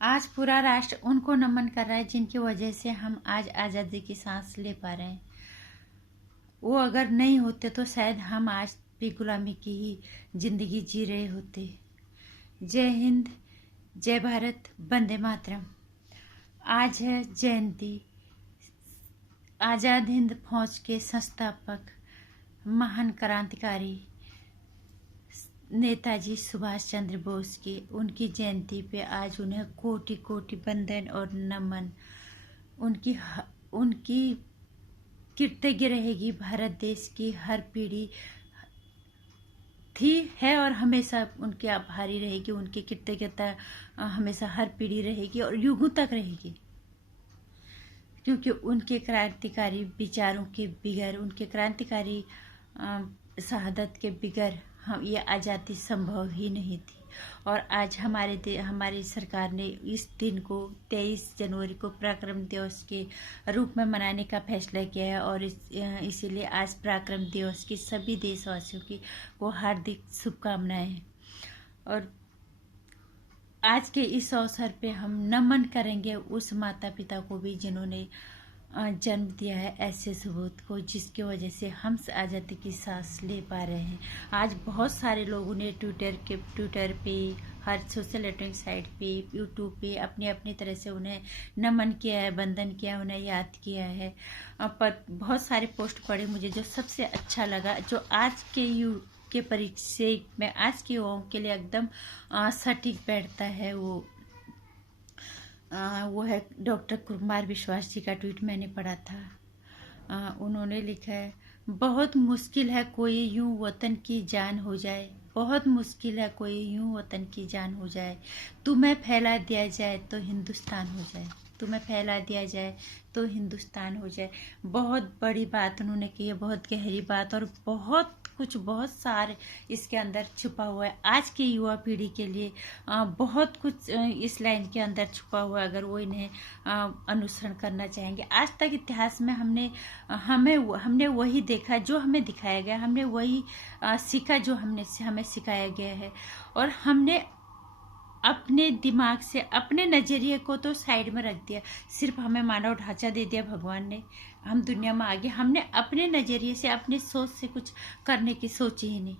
आज पूरा राष्ट्र उनको नमन कर रहा है जिनकी वजह से हम आज आज़ादी की सांस ले पा रहे हैं। वो अगर नहीं होते तो शायद हम आज भी गुलामी की ही जिंदगी जी रहे होते। जय हिंद, जय भारत, वंदे मातरम। आज है जयंती आज़ाद हिंद फौज के संस्थापक महान क्रांतिकारी नेताजी सुभाष चंद्र बोस की। उनकी जयंती पे आज उन्हें कोटि कोटि वंदन और नमन। उनकी कृतज्ञ रहेगी भारत देश की हर पीढ़ी थी, है और हमेशा उनके आभारी रहेगी। उनकी कृतज्ञता हमेशा हर पीढ़ी रहेगी और युगों तक रहेगी, क्योंकि उनके क्रांतिकारी विचारों के बिगैर, उनके क्रांतिकारी शहादत के बिगैर हम ये आज़ादी संभव ही नहीं थी। और आज हमारी सरकार ने इस दिन को 23 जनवरी को पराक्रम दिवस के रूप में मनाने का फैसला किया है। और इसीलिए आज पराक्रम दिवस की सभी देशवासियों की को हार्दिक शुभकामनाएं। और आज के इस अवसर पे हम नमन करेंगे उस माता पिता को भी जिन्होंने जन्म दिया है ऐसे सबूत को, जिसकी वजह से हम आज़ादी की सांस ले पा रहे हैं। आज बहुत सारे लोगों ने ट्विटर पे, हर सोशल नेटवर्किंग साइट पे, यूट्यूब पे अपनी अपनी तरह से उन्हें नमन किया है, वंदन किया है, उन्हें याद किया है। पर बहुत सारे पोस्ट पढ़े मुझे, जो सबसे अच्छा लगा, जो आज के युग के परिचय में आज के युवाओं के लिए एकदम सटीक बैठता है, वो है डॉक्टर कुमार विश्वास जी का ट्वीट मैंने पढ़ा था। उन्होंने लिखा है, बहुत मुश्किल है कोई यूं वतन की जान हो जाए, बहुत मुश्किल है कोई यूं वतन की जान हो जाए, तुम्हें फैला दिया जाए तो हिंदुस्तान हो जाए, तुम्हें फैला दिया जाए तो हिंदुस्तान हो जाए। बहुत बड़ी बात उन्होंने की है, बहुत गहरी बात, और बहुत कुछ, बहुत सारे इसके अंदर छुपा हुआ है। आज की युवा पीढ़ी के लिए बहुत कुछ इस लाइन के अंदर छुपा हुआ है, अगर वो इन्हें अनुसरण करना चाहेंगे। आज तक इतिहास में हमने वही देखा जो हमें दिखाया गया, हमने वही सीखा जो हमें सिखाया गया है। और हमने अपने दिमाग से, अपने नज़रिए को तो साइड में रख दिया, सिर्फ हमें मानव ढांचा दे दिया भगवान ने, हम दुनिया में आगे। हमने अपने नज़रिए से, अपनी सोच से कुछ करने की सोची ही नहीं।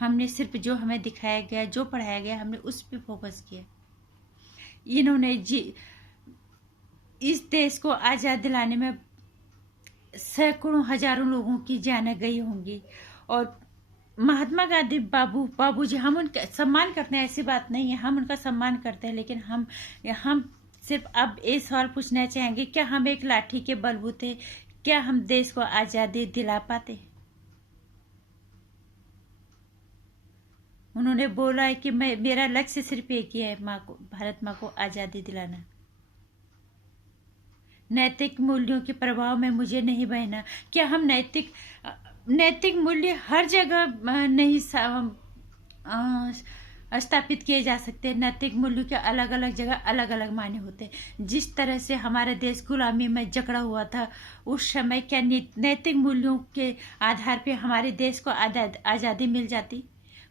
हमने सिर्फ जो हमें दिखाया गया, जो पढ़ाया गया, हमने उस पर फोकस किया। इन्होंने इस देश को आज़ाद दिलाने में सैकड़ों हजारों लोगों की जानें गई होंगी। और महात्मा गांधी बाबूजी, हम उनका सम्मान करते हैं, ऐसी बात नहीं है, हम उनका सम्मान करते हैं, लेकिन हम सिर्फ अब ये सवाल पूछना चाहेंगे, क्या हम एक लाठी के बलबूते, क्या हम देश को आज़ादी दिला पाते? उन्होंने बोला है कि मेरा लक्ष्य सिर्फ एक ही है, भारत माँ को आज़ादी दिलाना। नैतिक मूल्यों के प्रभाव में मुझे नहीं बहना। क्या हम नैतिक मूल्य हर जगह नहीं स्थापित किए जा सकते? नैतिक मूल्यों के अलग अलग जगह अलग अलग मायने होते हैं। जिस तरह से हमारा देश गुलामी में जकड़ा हुआ था उस समय, क्या नैतिक मूल्यों के आधार पे हमारे देश को आज़ादी मिल जाती?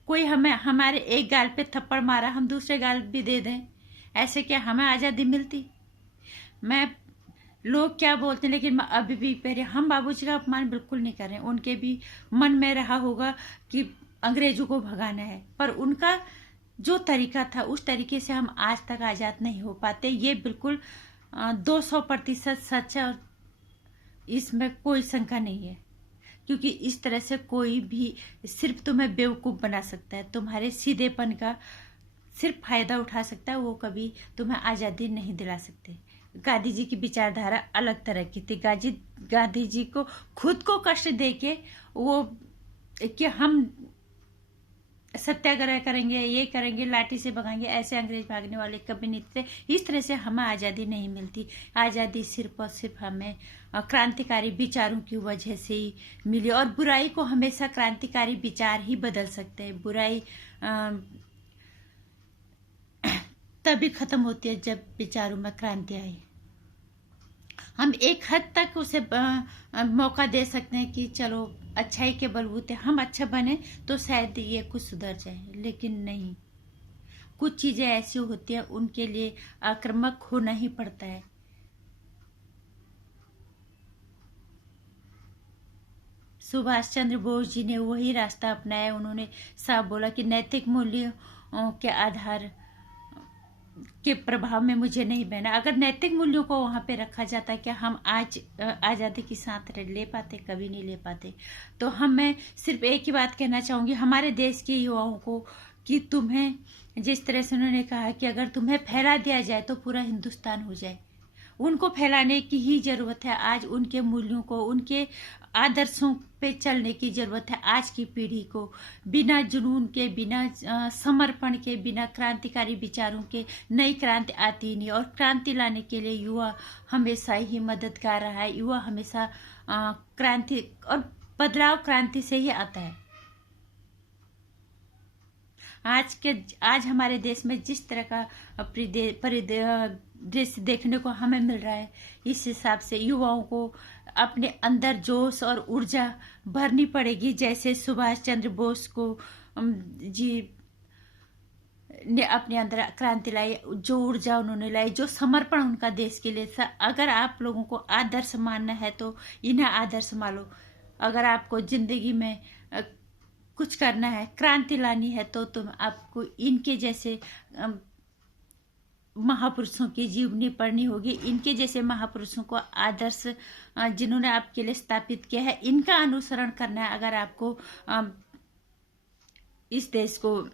कोई हमारे एक गाल पे थप्पड़ मारा, हम दूसरे गाल भी दे दें, ऐसे क्या हमें आज़ादी मिलती? लोग क्या बोलते हैं, लेकिन अभी भी पहले हम बाबूजी का अपमान बिल्कुल नहीं कर रहे हैं। उनके भी मन में रहा होगा कि अंग्रेजों को भगाना है, पर उनका जो तरीका था उस तरीके से हम आज तक आज़ाद नहीं हो पाते। ये बिल्कुल 200% सच है, और इसमें कोई शंका नहीं है। क्योंकि इस तरह से कोई भी सिर्फ तुम्हें बेवकूफ़ बना सकता है, तुम्हारे सीधेपन का सिर्फ फायदा उठा सकता है, वो कभी तुम्हें आज़ादी नहीं दिला सकते। गांधी जी की विचारधारा अलग तरह की थी। गांधी जी को खुद को कष्ट देके वो कि हम सत्याग्रह करेंगे, ये करेंगे, लाठी से भगाएंगे, ऐसे अंग्रेज भागने वाले कभी नहीं थे। इस तरह से हमें आज़ादी नहीं मिलती। आज़ादी सिर्फ और सिर्फ हमें क्रांतिकारी विचारों की वजह से ही मिली। और बुराई को हमेशा क्रांतिकारी विचार ही बदल सकते हैं। बुराई तभी खत्म होती है जब विचारों में क्रांति आई। हम एक हद तक उसे मौका दे सकते हैं कि चलो अच्छाई के बलबूते हम अच्छा बने तो शायद ये कुछ सुधर जाए, लेकिन नहीं। कुछ चीज़ें ऐसी होती हैं उनके लिए आक्रामक होना ही पड़ता है। सुभाष चंद्र बोस जी ने वही रास्ता अपनाया। उन्होंने साफ बोला कि नैतिक मूल्यों के आधार के प्रभाव में मुझे नहीं बहना। अगर नैतिक मूल्यों को वहाँ पे रखा जाता, क्या हम आज आज़ादी की सांस ले पाते? कभी नहीं ले पाते। तो मैं सिर्फ एक ही बात कहना चाहूँगी हमारे देश के युवाओं को कि तुम्हें जिस तरह से उन्होंने कहा कि अगर तुम्हें फैला दिया जाए तो पूरा हिंदुस्तान हो जाए, उनको फैलाने की ही जरूरत है। आज उनके मूल्यों को, उनके आदर्शों पे चलने की जरूरत है। आज की पीढ़ी को बिना जुनून के, बिना समर्पण के, बिना क्रांतिकारी विचारों के नई क्रांति आती नहीं। और क्रांति लाने के लिए युवा हमेशा ही मददगार रहा है। युवा हमेशा क्रांति और बदलाव क्रांति से ही आता है। आज हमारे देश में जिस तरह का परिदृश्य देखने को हमें मिल रहा है, इस हिसाब से युवाओं को अपने अंदर जोश और ऊर्जा भरनी पड़ेगी। जैसे सुभाष चंद्र बोस को जी ने अपने अंदर क्रांति लाई, जो ऊर्जा उन्होंने लाई, जो समर्पण उनका देश के लिए था। अगर आप लोगों को आदर्श मानना है तो इन्हें आदर्श मान लो। अगर आपको जिंदगी में कुछ करना है, क्रांति लानी है, तो तुम आपको इनके जैसे महापुरुषों की जीवनी पढ़नी होगी। इनके जैसे महापुरुषों को आदर्श जिन्होंने आपके लिए स्थापित किया है, इनका अनुसरण करना है। अगर आपको इस देश को,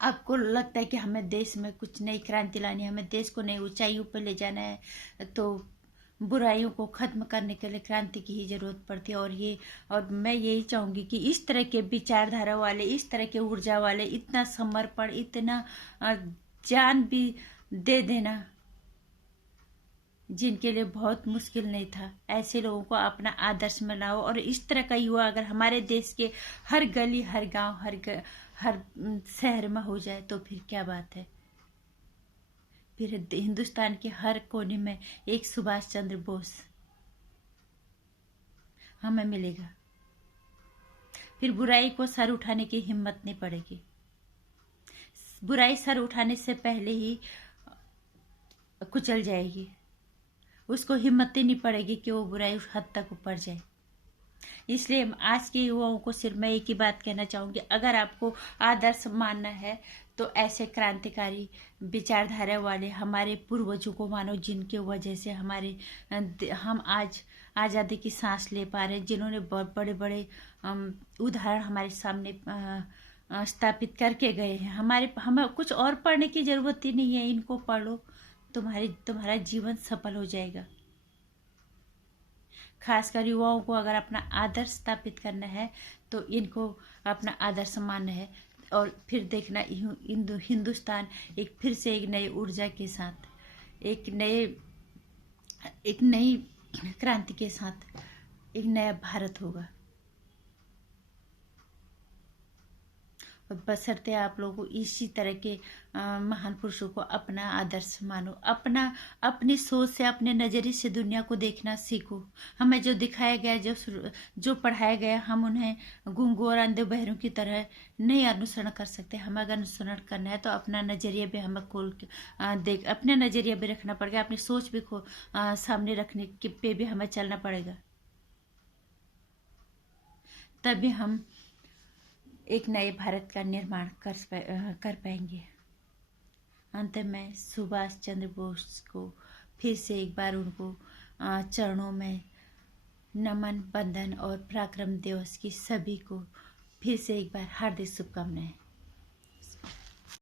आपको लगता है कि हमें देश में कुछ नई क्रांति लानी है, हमें देश को नई ऊंचाइयों पर ले जाना है, तो बुराइयों को खत्म करने के लिए क्रांति की ही जरूरत पड़ती है। और मैं यही चाहूंगी कि इस तरह के विचारधारा वाले, इस तरह के ऊर्जा वाले, इतना समर्पण, इतना जान भी दे देना जिनके लिए बहुत मुश्किल नहीं था, ऐसे लोगों को अपना आदर्श बनाओ। और इस तरह का युवा अगर हमारे देश के हर गली, हर गांव, हर शहर में हो जाए तो फिर क्या बात है। फिर हिंदुस्तान के हर कोने में एक सुभाष चंद्र बोस हमें मिलेगा। फिर बुराई को सर उठाने की हिम्मत नहीं पड़ेगी। बुराई सर उठाने से पहले ही कुचल जाएगी। उसको हिम्मत ही नहीं पड़ेगी कि वो बुराई उस हद तक ऊपर जाए। इसलिए आज के युवाओं को सिर्फ मैं एक ही बात कहना चाहूंगी, अगर आपको आदर्श मानना है तो ऐसे क्रांतिकारी विचारधारा वाले हमारे पूर्वजों को मानो, जिनके वजह से हम आज आज़ादी की सांस ले पा रहे हैं, जिन्होंने बहुत बड़े बड़े उदाहरण हमारे सामने स्थापित करके गए हैं। हमें कुछ और पढ़ने की जरूरत ही नहीं है, इनको पढ़ लो, तुम्हारा जीवन सफल हो जाएगा। खासकर युवाओं को अगर अपना आदर्श स्थापित करना है तो इनको अपना आदर्श मानना है। और फिर देखना हिंदुस्तान फिर से एक नई ऊर्जा के साथ, एक नई क्रांति के साथ एक नया भारत होगा। और बशर्ते आप लोगों को इसी तरह के महान पुरुषों को अपना आदर्श मानो, अपनी सोच से, अपने नज़रिए से दुनिया को देखना सीखो। हमें जो दिखाया गया, जो पढ़ाया गया, हम उन्हें गूंगों और अंधे बहरों की तरह नहीं अनुसरण कर सकते। हमें अगर अनुसरण करना है तो अपना नज़रिया भी हमें खोल के अपने नज़रिया भी रखना पड़ेगा, अपनी सोच भी सामने रखने के पे भी हमें चलना पड़ेगा। तभी हम एक नए भारत का निर्माण कर पाएंगे। अंत में सुभाष चंद्र बोस को फिर से एक बार उनको चरणों में नमन, वंदन और पराक्रम दिवस की सभी को फिर से एक बार हार्दिक शुभकामनाएं।